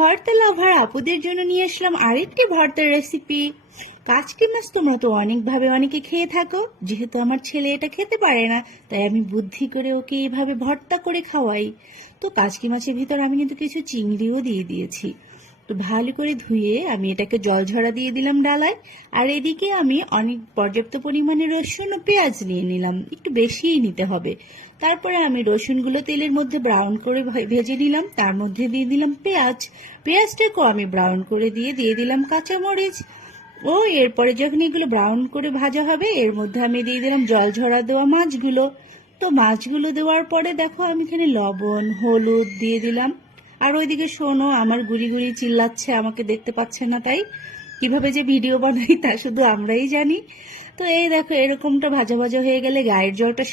ভর্তা লাভার আপুদের জন্য নিয়ে আসলাম আরেকটি ভর্তার রেসিপি। কাচকি মাছ তোমরা তো অনেকভাবে অনেকে খেয়ে থাকো, যেহেতু আমার ছেলে এটা খেতে পারে না, তাই আমি বুদ্ধি করে ওকে এভাবে ভর্তা করে খাওয়াই। তো কাচকি মাছের ভিতর আমি কিন্তু কিছু চিংড়িও দিয়ে দিয়েছি। তো ভালো করে ধুয়ে আমি এটাকে জল ঝরা দিয়ে দিলাম ডালায়। আর এদিকে আমি অনেক পর্যাপ্ত পরিমাণে রসুন ও পেঁয়াজ নিয়ে নিলাম, একটু বেশিই নিতে হবে। তারপরে আমি রসুনগুলো তেলের মধ্যে ব্রাউন করে ভেজে নিলাম, তার মধ্যে দিয়ে দিলাম পেঁয়াজটাকেও আমি ব্রাউন করে দিয়ে দিলাম কাঁচামরিচ। ও এরপরে যখন এগুলো ব্রাউন করে ভাজা হবে, এর মধ্যে আমি দিয়ে দিলাম জল ঝরা দেওয়া মাছগুলো। তো মাছগুলো দেওয়ার পরে দেখো আমি এখানে লবণ হলুদ দিয়ে দিলাম। আর ওইদিকে শোনো, আমার গুড়ি গুড়ি চিল্লাচ্ছে, আমাকে দেখতে পাচ্ছে না, তাই কিভাবে যে ভিডিও বানাই তা শুধু আমরাই জানি। তো এই দেখো, এরকমটা ভাজা ভাজা হয়ে গেলে গায়ের জলটা